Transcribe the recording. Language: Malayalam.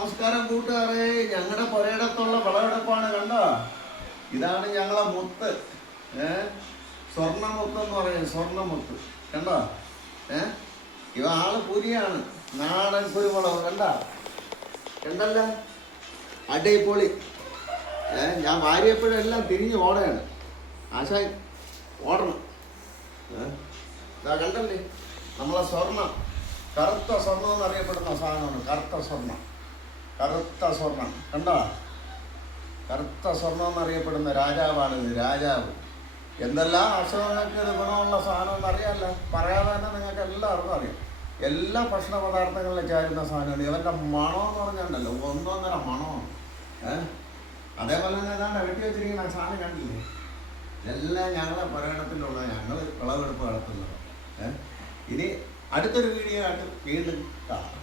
നമസ്കാരം കൂട്ടുകാരെ. ഞങ്ങളുടെ പുരയിടത്തുള്ള വിളവെടുപ്പാണ് കണ്ടോ? ഇതാണ് ഞങ്ങളെ മുത്ത്. ഏ? സ്വർണമുത്ത് എന്ന് പറയും സ്വർണമുത്ത് കണ്ടോ? ഏ? ഇവ ആൾ പുലിയാണ്. നാടൻ കുരുമുളക് കണ്ട? കണ്ടല്ല? അടിപൊളി. ഏ? ഞാൻ വാരിയപ്പോഴെല്ലാം തിരിഞ്ഞ് ഓടയാണ്. ആശാൻ ഓടണം. ഇതാ കണ്ടല്ലേ? നമ്മളെ സ്വർണം. കറുത്ത സ്വർണം എന്നറിയപ്പെടുന്ന സാധനമാണ് കറുത്ത സ്വർണം കറുത്ത സ്വർണം. കണ്ടോ? കറുത്ത സ്വർണം എന്നറിയപ്പെടുന്ന രാജാവാണ് ഇത് രാജാവ്. എന്തെല്ലാം അസുഖങ്ങൾക്ക് ഇത് ഗുണമുള്ള സാധനം എന്നറിയാമല്ല പറയാതെ തന്നെ നിങ്ങൾക്ക് എല്ലാവർക്കും അറിയാം. എല്ലാ ഭക്ഷണ പദാർത്ഥങ്ങളിലും ചേരുന്ന സാധനമാണ്. ഇവന്റെ എന്ന് പറഞ്ഞാണ്ടല്ലോ. ഒന്നൊന്നര മണമാണ് ഏഹ് അതേപോലെ തന്നെ ഏതാണ്ട് വെട്ടി വെച്ചിരിക്കുന്ന സാധനം കണ്ടില്ലേ? ഇതെല്ലാം ഞങ്ങളെ പുരയിടത്തിലുള്ള ഞങ്ങൾ വിളവെടുപ്പ് നടത്തുന്നത്. ഏഹ് ഇനി അടുത്തൊരു വീഡിയോ ആയിട്ട് വീണ്ടും കാണാം.